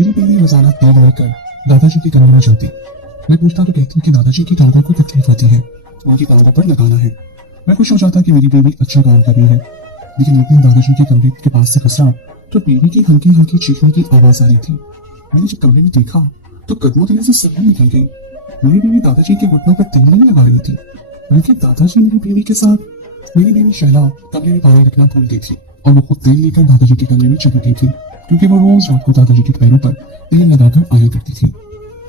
मेरी बीवी रोजाना तेल लेकर दादाजी के कमरे में जाती। मैं पूछता तो कहती कि दादाजी की टांगों को तकलीफ होती है, उनकी टांगों पर लगाना है। मैं खुश हो जाता कि मेरी बीवी अच्छा काम कर रही है। लेकिन एक दिन दादाजी के कमरे के पास से गुजरा तो बीवी की हल्की हल्की चीखने की आवाज आ रही थी। मैंने जब कमरे में देखा तो कदमों तले से सहम निकल गई। मेरी बीवी दादाजी के घुटनों पर तेल नहीं लगा रही थी, बल्कि दादाजी मेरी बीवी के साथ। मेरी बीवी शैला कमरे में पानी रखना भूल गई थी और वो खुद तेल लेकर दादाजी के कमरे में चली गई थी, क्योंकि वो रोज रात को दादाजी के पैरों पर तेल लगाकर आया करती थी।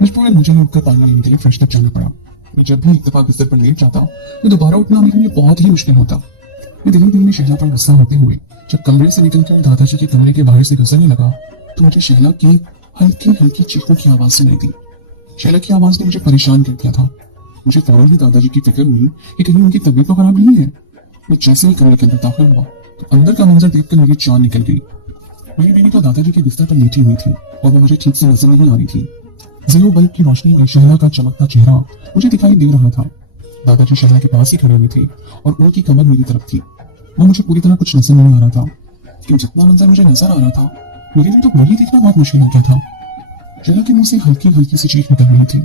मजबूरन मुझे उठकर पानी लेने के लिए फ्रेश तक जाना पड़ा। मैं जब भी इत्तेफाक बिस्तर पर लेट जाता तो दोबारा उठना मेरे लिए बहुत ही मुश्किल होता। मैं धीरे धीरे शैला पर गुस्सा होते हुए जब कमरे से निकलकर दादाजी के कमरे के बाहर से गुजरने लगा तो मुझे शैला की हल्की हल्की चीखों की आवाज सुनाई दी। शैला की आवाज ने मुझे परेशान कर दिया था। मुझे फौरन ही दादाजी की फिक्र हुई कि कहीं उनकी तबीयत तो खराब नहीं है। मैं जैसे ही कमरे के अंदर दाखिल हुआ तो अंदर का मंजर देखकर मेरी जान निकल गई। मेरी बीवी तो दादाजी के बिस्तर पर लेटी हुई थी और वो मुझे ठीक से नजर नहीं आ रही थी। जीरो बल्ब की रोशनी में शहला का चमकता चेहरा मुझे दिखाई दे रहा था। दादाजी शहला के पास ही खड़े हुए थे और उनकी कमर मेरी तरफ थी। वो मुझे पूरी तरह कुछ नजर नहीं आ रहा था, लेकिन जितना मंजर मुझे नजर आ रहा था मेरे लिए तो वही देखना बहुत मुश्किल हो गया था। शहला के मुंह से हल्की हल्की सी चीख निकल रही थी,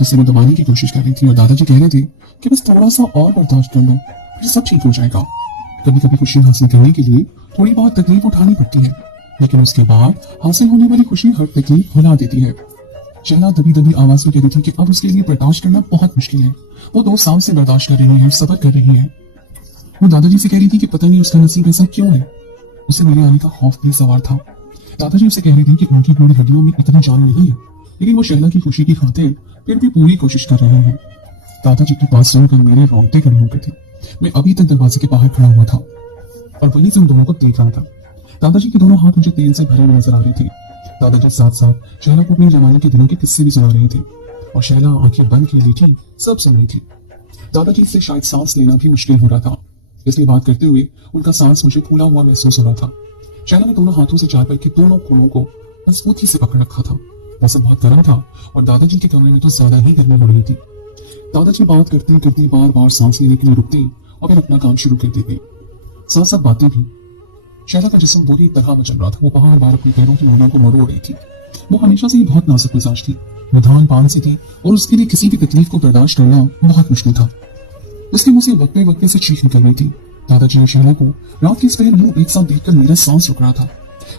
जिसे मैं दबाने की कोशिश कर रही थी, और दादाजी कह रहे थे कि बस थोड़ा सा और बर्दाश्त कर लो, फिर सब ठीक हो जाएगा। कभी कभी खुशी हासिल करने के लिए थोड़ी बहुत तकलीफ उठानी पड़ती है, लेकिन उसके बाद हासिल होने वाली खुशी हर तकलीफ भुला देती है। शहला दबी दबी आवाज में कह रही थी कि अब उसके लिए बर्दाश्त करना बहुत मुश्किल है। वो 2 साल से बर्दाश्त कर रही है, सब्र कर रही है। वो दादाजी से कह रही थी कि पता नहीं उसका नसीब ऐसा क्यों है। उसे मेरे आने का खौफ भी सवार था। दादाजी उसे कह रहे थे कि उनकी पूरी हड्डियों में इतनी जान नहीं है, लेकिन वो शहला की खुशी की खातिर फिर भी पूरी कोशिश कर रहे हैं। दादाजी के पास सुनकर मेरे रोंगटे खड़े हो गए थे। मैं अभी तक दरवाजे के बाहर खड़ा हुआ था और वहीं से उन दोनों को देख रहा था। दादाजी के दोनों हाथ मुझे तेल से भरे हुए नजर आ रहे थे। दादाजी साथ साथ शैला को अपने जमाने के दिनों के किस्से भी सुना रहे थे और शैला आंखें बंद किए लेटी सब सुन रही थी। दादाजी से शायद सांस लेना भी मुश्किल हो रहा था, इसलिए बात करते हुए उनका सांस मुझे फूला हुआ महसूस हो रहा था। शैला ने दोनों हाथों से चारपाई के दोनों कोनों को मजबूती से पकड़ रखा था। मौसम बहुत गर्म था और दादाजी के कमरे में तो ज्यादा ही गर्मी हो रही थी। दादाजी बात करते करते बार बार सांस लेने के लिए रुकते और फिर अपना काम शुरू कर देते, साथ साथ बातें भी। शैला का जिस्म बुरी तरह मचल रहा था। वो बार बार अपने पैरों की नोलों को मरोड़ रही थी। वो हमेशा से ही बहुत नाजुक मिजाज थी, विधान पान से थी और उसके लिए किसी भी तकलीफ को बर्दाश्त करना बहुत मुश्किल था। उसके मुंह से वक्फे वक्फे से चीख निकल रही थी। दादाजी और शैला को रात की इस पहर यूं एक साथ देखकर मेरा सांस रुक रहा था।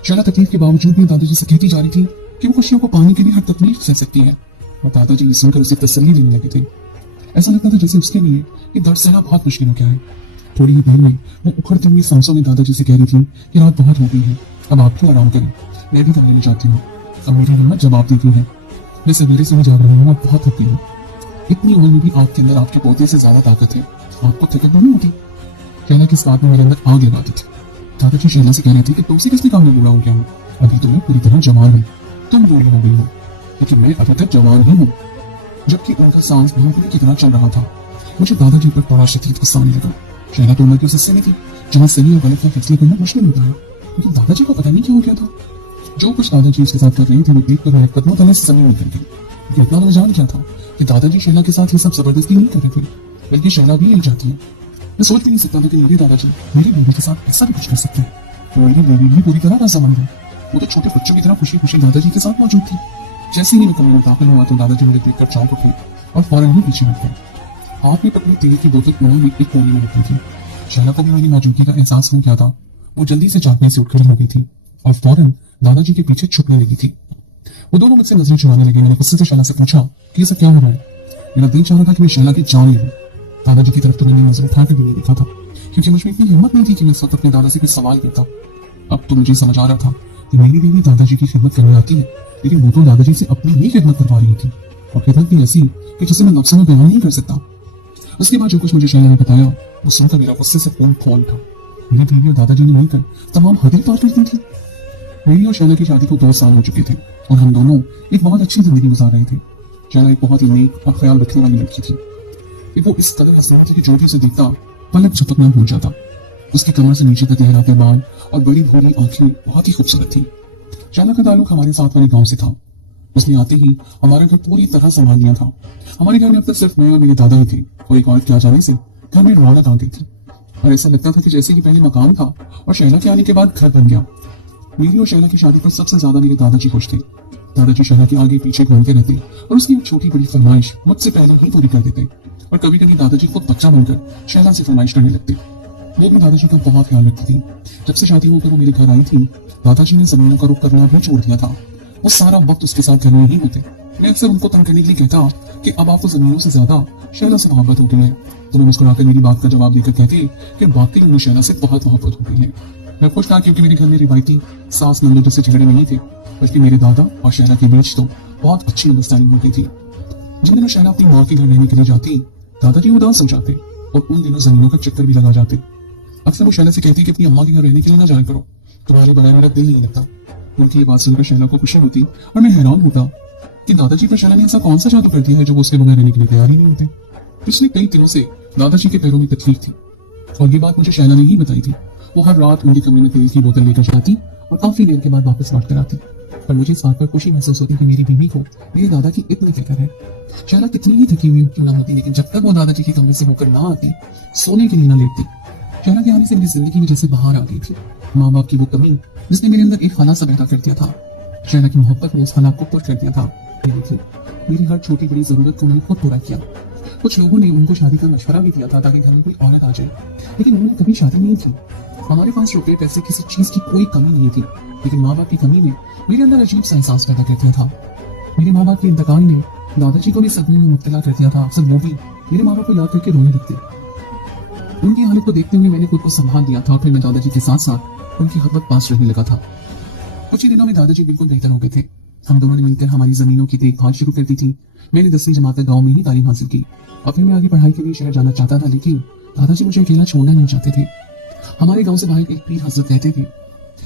शैला तकलीफ के बावजूद भी दादाजी से कहती जा रही थी कि वो खुशियों को पाने के लिए हर तकलीफ सह सकती है, और दादाजी ये सुनकर उसे तसल्ली देने लगे थे। ऐसा लगता था जैसे उसके लिए ये दर्द सहना बहुत मुश्किल हो गया है। थोड़ी ही देर में वो उखड़ती हुई सांसों में दादाजी से कह रही थी कि रात बहुत हो गई है, अब आप भी आराम करें, मैं भी कमरे में जाती हूँ। अब मेरी हिम्मत जवाब देती है। मैं सवेरे से ही जाग रही हूँ, अब बहुत थकी हूँ। इतनी उम्र में भी आपके अंदर आपके पोते से ज्यादा ताकत है, आपको थकन नहीं होती? शैला किस बात में मेरे अंदर आग लगाती थी। दादाजी शैला से कह रहे थे कि तुमसे किसने काम में बुरा हो गया हूँ, अभी तो मैं पूरी तरह जवान हूँ, तुम बूढ़ी हो गई हो, लेकिन मैं अभी तक जवान ही हूँ। जबकि उनका सांस भूखने की तरह चल रहा था। मुझे दादाजी पर बड़ा शदीद गुस्सा आने लगा। शैला तो उम्र की उस हिस्से में थी जहाँ सही और गलत का फैसला करना मुश्किल होता है, लेकिन दादाजी को पता नहीं क्या हो गया था। जो कुछ दादाजी उसके साथ कर रही थी वो देखकर मेरे कदमों तले से जमीन निकल गई। लेकिन इतना तो मैं जान गया था कि दादाजी शैला के साथ ये सब जबरदस्ती नहीं कर रहे थे, बल्कि शैला भी यही चाहती है। मैं सोच भी नहीं सकता था कि मेरे दादाजी मेरी बीवी के साथ ऐसा भी कुछ कर सकते हैं। मेरी बीवी भी पूरी तरह राज़ामंद है। वो तो छोटे बच्चों की तरह खुशी खुशी दादाजी के साथ मौजूद थी। जैसे ही मैं कमरे में दाखिल हुआ तो दादाजी मुझे देखकर चौंक उठे और फौरन ही पीछे हट गए। हाथ में पकड़ी तेल की बोतल कोने में एक कोने में रखी थी। शैला को भी मेरी मौजूदगी का एहसास हो गया था। वो जल्दी से जागने से उठ खड़ी हो गई थी और फौरन दादाजी के पीछे छुपने लगी थी। वो दोनों मुझसे नजरें चुराने लगे। मैंने गुस्से से शैला से पूछा कि ये सब क्या हो रहा है। मेरा दिल चाह रहा था कि मैं शैला की जान ले लूं। दादाजी की तरफ तो मैंने नजर उठाकर भी नहीं देखा था, क्योंकि मुझ में इतनी हिम्मत नहीं थी कि मैं इस वक्त अपने दादा से कुछ सवाल करता। अब तो मुझे समझ आ रहा था कि मेरी बीवी दादाजी की खिदमत करने आती है, लेकिन वो तो दादाजी से अपनी ही खिदमत करवा रही थी, और खिदमत भी ऐसी कि जिसे मैं लफ्ज़ों में बयान नहीं कर सकता। उसके बाद जो कुछ मुझे शैला ने बताया वो सुनकर मेरा गुस्से से खून खौल था। मेरी बीवी और दादाजी ने मिलकर तमाम हदें पार कर दी थी। मेरी और शैला की शादी को 2 साल हो चुके थे और हम दोनों एक बहुत अच्छी जिंदगी गुजार रहे थे। शैला एक बहुत ही नेक और ख्याल रखने वाली लड़की थी। वो इस कदर हसीन थी कि जो भी उसे देखता पलक झपकना भूल जाता। उसकी कमर से नीचे तक लहराते बाल और बड़ी भूरी आंखें बहुत ही खूबसूरत थी। शैला का ताल्लुक हमारे साथ वाले गांव से था। उसने आते ही हमारा घर पूरी तरह संभाल लिया था। हमारे घर में अब तक सिर्फ मैं और मेरे दादा ही थे और एक औरत के आ जाने से घर में रौनक आ गई थी और ऐसा लगता था कि जैसे कि पहले मकान था और शैला के आने के बाद घर बन गया। मेरी और शैला की शादी पर सबसे ज्यादा मेरे दादाजी खुश थे। दादाजी शैला के आगे पीछे घूमते रहते और उसकी एक छोटी बड़ी फरमाइश मुझसे पहले ही पूरी कर देते। और कभी कभी दादाजी खुद बच्चा बनकर शैला से फरमाइश करने लगते। वो भी दादाजी का बहुत ख्याल रखती थी। जब से शादी होकर वो मेरे घर आई थी, दादाजी ने जमीनों का रुख करना भी छोड़ दिया था। वो सारा वक्त उसके साथ घर में ही होते। मैं अक्सर उनको तंग करने के लिए कहता कि अब आपको जमीनों से ज्यादा शैला से मोहब्बत होती है, तो वो मुस्कुराकर मेरी बात का जवाब देकर कहती कि वाकई उन्हें शैला से बहुत मोहब्बत होती है। मैं खुश था क्योंकि मेरे घर में रिवायती सास नंदों जैसे झगड़े नहीं थे, बल्कि मेरे दादा और शैला के बीच तो बहुत अच्छी अंडरस्टैंडिंग होती थी। जिन दिनों शैला अपनी माँ के घर रहने के लिए जाती, दादाजी उदास हो जाते और उन दिनों जमीनों का चक्कर भी लगा जाते। अक्सर वो शैला से कहती कि अपनी अम्मा के घर रहने के लिए ना जाया करो, तुम्हारे बगैर मेरा दिल नहीं लगता। उनकी ये बात सुनकर शैला को खुशी होती और मैं हैरान होता कि दादाजी पर शैला ने ऐसा कौन सा जादू कर दिया है जो वो उसके बगैर रहने के लिए तैयार ही नहीं होते। पिछले कई दिनों से दादाजी के पैरों में तकलीफ थी और ये बात मुझे शैला ने ही बताई थी। वो हर रात उनके कमरे में तेल की बोतल लेकर जाती और काफी देर के बाद वापस लौट कर आती। पर मुझे इस बात पर खुशी महसूस होती कि मेरी बीवी को मेरे दादा की इतनी फिक्र है। शैला कितनी ही थकी हुई क्यों ना होती, लेकिन जब तक वो दादाजी के कमरे से होकर ना आती, सोने के लिए ना लेटती, शैला के आने से मेरी जिंदगी में जैसे बाहर आ गई थी। माँ बाप की वो कमी जिसने मेरे अंदर एक खाना सा पैदा कर दिया था, शैला की मोहब्बत ने उस खाना को पूरा कर दिया था। मेरी हर छोटी बड़ी जरूरत को उन्होंने खुद पूरा किया। कुछ लोगों ने उनको शादी का मशवरा भी दिया था ताकि घर में कोई औरत आ जाए, लेकिन उन्होंने कभी शादी नहीं की। हमारे पास रुपए पैसे किसी चीज की कोई कमी नहीं थी, लेकिन माँ बाप की कमी ने मेरे अंदर अजीब सा एहसास पैदा कर दिया था। मेरे माँ बाप के इंतकाल ने दादाजी को भी सदमे में मुब्तला कर दिया था। अक्सर वो भी मेरे माँ बाप को याद करके रोने लगते। उनकी हालत को देखते हुए मैंने खुद को संभाल दिया था और फिर मैं दादाजी के साथ साथ उनकी हर वक्त पास रहने लगा था। कुछ ही दिनों में दादाजी बिल्कुल बेहतर हो गए थे। हम दोनों ने मिलकर हमारी जमीनों की देखभाल शुरू कर दी थी। मैंने 10वीं जमात तक गांव में ही तालीम हासिल की और फिर मैं आगे पढ़ाई के लिए शहर जाना चाहता था, लेकिन दादाजी मुझे अकेला छोड़ना नहीं चाहते थे। हमारे गांव से बाहर एक पीर हजरत रहते थे।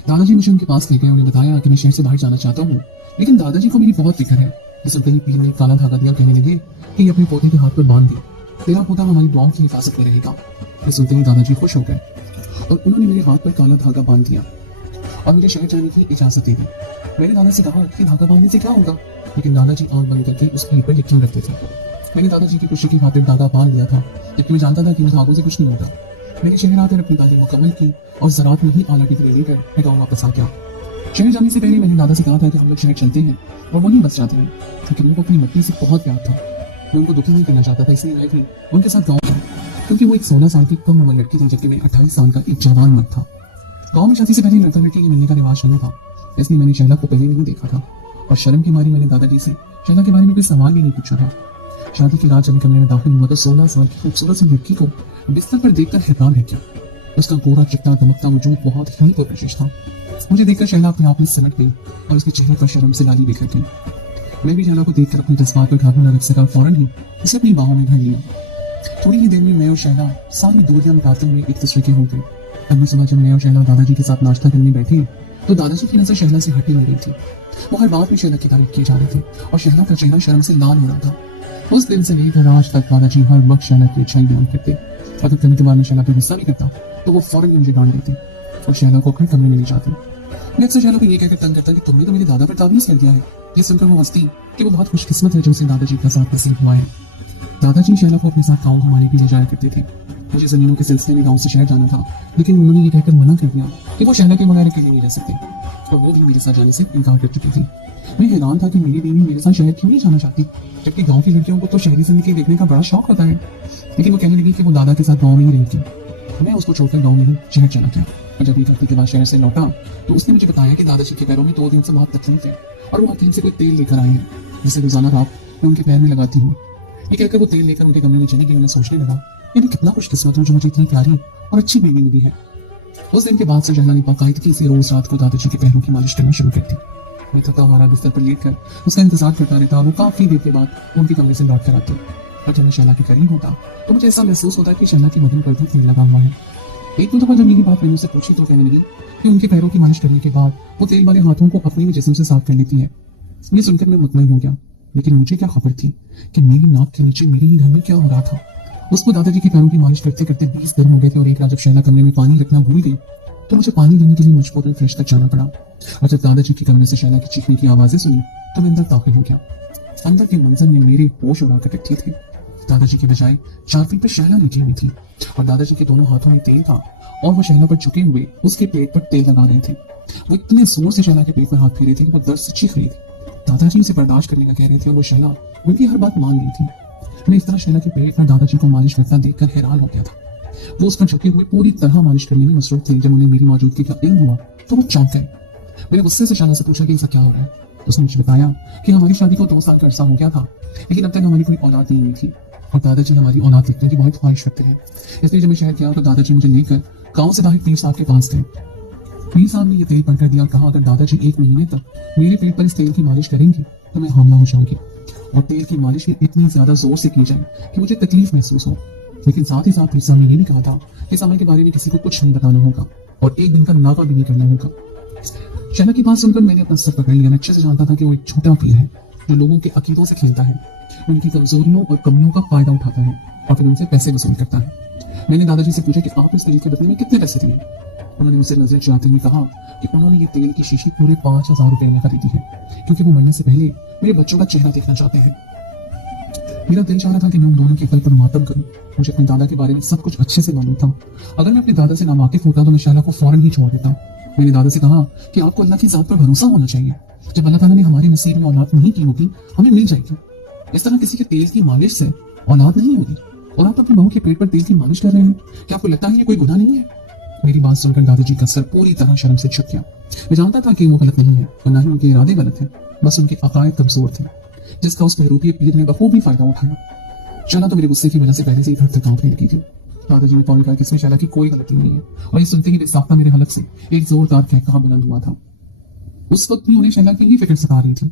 दादाजी मुझे उनके पास ले गए। उन्हें बताया कि मैं शहर से बाहर जाना चाहता हूँ, लेकिन दादाजी को मेरी बहुत फिक्र है। इस वक्त ही पीर ने काला धागा दिया, कहने लगे कि ये अपने पोते के हाथ पर बांध दे, तेरा पोता हमारी दुआओं की हिफाजत में रहेगा। ये सुनते ही दादाजी खुश हो गए और उन्होंने मेरे हाथ पर काला धागा बांध दिया और मुझे शहर जाने की इजाजत दे दी। मैंने दादा से कहा कि धागा बांधने से क्या होगा, लेकिन दादाजी आंख बंद करके उस पीर पर यकीन रखते थे। मैंने दादाजी की खुशी की खातिर धागा बांध लिया था, जबकि मैं जानता था कि इन धागों से कुछ नहीं होता। मैंने शहर आकर अपनी तालीम मुकम्मल की और ज़राअत में ही आला डिग्री लेकर मैं गाँव वापस आ गया। शहर जाने से पहले मैंने दादा से कहा था कि हम लोग शहर चलते हैं और वहीं बस जाते हैं, क्योंकि उनको अपनी मट्टी से बहुत प्यार था। मैं उनको दुखी नहीं करना चाहता था, इसलिए मैं भी उनके साथ गाँव गया, क्योंकि वो एक 16 साल की कम उम्र लड़की थी, जबकि मैं 28 साल का एक जवान मर्द था। गाँव में शादी से पहले लड़का लड़की के मिलने का रिवाज नहीं था, इसलिए मैंने शैला को पहले नहीं देखा था और शर्म की मारी मैंने दादाजी से शैला के बारे में कोई सवाल भी नहीं पूछा था। शादी की रात जब मैं कमरे में दाखिल हुआ तो 16 साल की खूबसूरत सी लड़की को बिस्तर पर देखकर हैरान रह गया। उसका गोरा चिकना दमकता वजूद बहुत ही पुरकशिश था। मुझे देखकर शैला अपने आप में सिमट गई और उसके चेहरे पर शर्म से लाली बिखर गई। मैं भी शैला को देखकर अपने जज्बात पर काबू न रख सका, फौरन ही उसे अपनी बाहों में भर लिया। थोड़ी ही देर में मैं और शैला सारी दूरियां मिटाते हुए एक दूसरे के हो गए। अगली सुबह जब मैं और शैला दादाजी के साथ नाश्ता करने बैठे तो दादाजी की नजर शैला से हटी नहीं रही थी। वो हर बात में शैला की तारीफ किए जा रहे थे और शैला का चेहरा शर्म से लाल हो रहा था। उस दिन से लेकर आज तक दादाजी हर वक्त शैला की अच्छाई बयान करते। अगर कभी कभार मैं शैला पर गुस्सा भी करता तो वो फौरन मुझे डांट देते और शैला को अपने कमरे में ले जाती। मैं अक्सर शैला को ये कहकर तंग करता कि तुमने तो मेरे दादा पर तावीज कर दिया है। ये सुनकर वो हंसती कि वो बहुत खुशकिस्मत है जो उसे दादाजी का साथ नसीब हुआ है। दादाजी शैला को अपने साथ गाँव घुमाने के लिए जाया करते थे। मुझे जमीनों के सिलसिले में गाँव से शहर जाना था, लेकिन उन्होंने ये कहकर मना कर दिया कि वो शैला के बगैर अकेले नहीं रह सकते और वो भी मेरे साथ जाने से इनकार कर चुकी थी। मैं हैरान था कि मेरी बीवी मेरे साथ शहर क्यों नहीं जाना चाहती, जबकि गांव की लड़कियों को तो शहरी जिंदगी देखने का बड़ा शौक होता है। लेकिन वो कहने लगी कि वो दादा के साथ गांव में ही रहेगी। मैं उसको छोड़कर गांव में ही शहर चला गया और जब एक हफ्ते के बाद शहर से लौटा तो उसने मुझे बताया कि दादाजी के पैरों में 2 दिन से बहुत तकलीफ है और वो हकीम से कोई तेल लेकर आए हैं, जिसे रोजाना रात मैं उनके पैर में लगाती हूँ। ये कहकर वो तेल लेकर उनके कमरे में चली गई। मैं सोचने लगा कि मैं कितना खुशकिस्मत हूँ जो मुझे इतनी प्यारी और अच्छी बीवी मिली है। उस दिन के बाद से शैला ने बाकायदगी से रोज रात को दादाजी के पैरों की मालिश करना शुरू कर दी। मैं थका हारा बिस्तर पर लेटकर उसका इंतजार करता रहता। वो काफी देर के बाद उनके कमरे से लौट कर आती और जब मैं शैला के करीब होता तो मुझे ऐसा महसूस होता कि शैला की बदन पर भी तेल लगा हुआ है। एक दो दफा जब मेरी बात मैंने उससे पूछी तो कहने लगी कि उनके पैरों की मालिश करने के बाद वो तेल वाले हाथों को अपने जिस्म से साफ कर लेती है। ये सुनकर मैं मुतमईन हो गया, लेकिन मुझे क्या खबर थी कि मेरी नाक के नीचे मेरे ही घर में क्या हो रहा था। उसको दादाजी के पैरों की मालिश करते करते 20 दिन हो गए थे और एक रात जब शैला कमरे में पानी रखना भूल गई तो मुझे पानी लेने के लिए मजबूरन फ्रिज तक जाना पड़ा। और जब दादाजी के कमरे से शैला की चीखने की आवाजें सुनी तो मैं अंदर दाखिल हो गया। अंदर के मंजर में मेरे होश उड़ाकर रखे थे। दादाजी के बजाय चारपाई पर शैला लेटी हुई थी और दादाजी के दोनों हाथों में तेल था और वो शैला पर झुके हुए उसके पेट पर तेल लगा रहे थे। वो इतने जोर से शैला के पेट पर हाथ फेरे थे कि वो दर्द से चीख रही थी। दादाजी उसे बर्दाश्त करने का कह रहे थे और वो शैला उनकी हर बात मान रही थी। मैं इस तरह शैला के पेट पर दादाजी को मालिश करता देखकर हैरान हो गया था। वो उस पर झुके हुए पूरी तरह मालिश करने में मसरूफ थे। जब उन्हें मेरी मौजूदगी का इल्म हुआ तो वो चौंक गए। मैंने गुस्से से शैला से पूछा कि ऐसा क्या हो रहा है। उसने मुझे बताया कि हमारी शादी को 2 साल का अरसा हो गया था, लेकिन अब तक हमारी कोई औलाद नहीं हुई थी और दादाजी हमारी औलाद देखने की बहुत ख्वाहिश रखते हैं। इसलिए जब मैं शहर गया तो दादाजी मुझे लेकर गांव से बाहर पीर साहब के पास गए। पीर साहब ने ये तेल पढ़कर दिया और कहा, अगर दादाजी 1 महीने तक मेरे पेट पर इस तेल की मालिश करेंगे तो मैं हामला हो जाऊंगी और तेल की मालिश भी इतनी ज्यादा जोर से की जाए कि मुझे तकलीफ महसूस हो। लेकिन साथ ही साथ पीर साहब ने ये भी कहा था कि समय के बारे में किसी को कुछ नहीं बताना होगा और 1 दिन का नागा भी नहीं करना होगा। शैला की बात सुनकर मैंने अपना सर पकड़ लिया। मैं अच्छे से जानता था कि वो एक छोटा पीर है जो लोगों के अकीदों से खेलता है, उनकी कमजोरियों और कमियों का फायदा उठाता है और फिर उनसे पैसे वसूल करता है। मैंने दादाजी से पूछा कि आप इस तेल के बदले में कितने पैसे दिए। उन्होंने मुझसे नजर चलाते हुए कहा कि उन्होंने ये तेल की शीशी पूरे 5,000 रुपए में खरीदी है, क्योंकि वो मरने से पहले मेरे बच्चों का चेहरा देखना चाहते हैं। मेरा दिल चाह रहा था कि मैं उन दोनों के फल पर मातम करूं। मुझे अपने दादा के बारे में सब कुछ अच्छे से मालूम था। अगर मैं अपने दादा से नावाकिफ होता तो मैं शैला को फौरन ही छोड़ देता। मैंने दादा से कहा कि आपको अल्लाह की जात पर भरोसा होना चाहिए। जब अल्लाह ताला ने हमारे नसीब में औलाद नहीं की होगी, हमें मिल जाएगी। इस तरह किसी के तेल की मालिश से औलाद नहीं होगी और आप अपनी बहू के पेट पर तेल की मालिश कर रहे हैं। क्या आपको लगता है ये कोई गुनाह नहीं है? मेरी बात सुनकर दादाजी का सर पूरी तरह शर्म से झुक गया। मैं जानता था कि वो गलत नहीं है और ना ही उनके इरादे गलत हैं, बस उनके अकायद कमजोर थे जिसका उस बहरूपी पीर ने बखूबी फायदा उठाया। शैला तो मेरे गुस्से की वजह से पहले से ही धक कांपने लगी थी। दादाजी ने फौरन कहा कि इसमें शैला की कोई गलती नहीं है और ये सुनते ही बेसाख्ता मेरे हलक से एक जोरदार कहकहा बुलंद हुआ था। उस वक्त भी उन्हें शैला की ही फिक्र सता रही थी।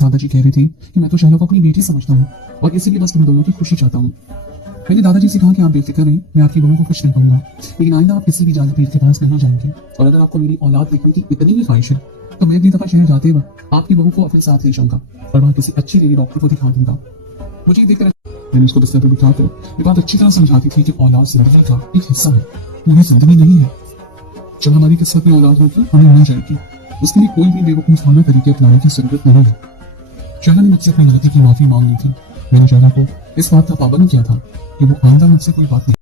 दादाजी कह रहे थे कि मैं तो शैला को अपनी बेटी समझता हूँ और इसीलिए बस तुम दोनों की खुशी चाहता हूँ। मैंने दादाजी से कहा कि आप बेफिक्र रहें, मैं आपकी बहू को कुछ नहीं कहूंगा, लेकिन आइंदा आप किसी भी जाली पीर के पास नहीं जाएंगे और अगर आपको मेरी औलाद देखने की इतनी ही ख्वाहिश है तो मैं अगली दफा शहर जाते वक्त आपकी बहू को अपने साथ ले जाऊंगा और वहाँ किसी अच्छी लेडी डॉक्टर को दिखा दूंगा। मुझे देखकर मैंने उसको बिस्तर पर बिठाकर ये बात अच्छी तरह समझाती थी कि औलाद जिंदगी का एक हिस्सा है, पूरी जिंदगी नहीं है। जब हमारी किस्मत में औलाद होगी हमें मिल जाएगी, उसके लिए कोई भी बेवकूफाना तरीके अपनाने की जरूरत नहीं है। शैला ने मुझसे अपनी गलती की माफी मांग ली थी। मैंने शैला को इस बात का पाबंद किया था कि वो आइंदा मुझसे कोई बात नहीं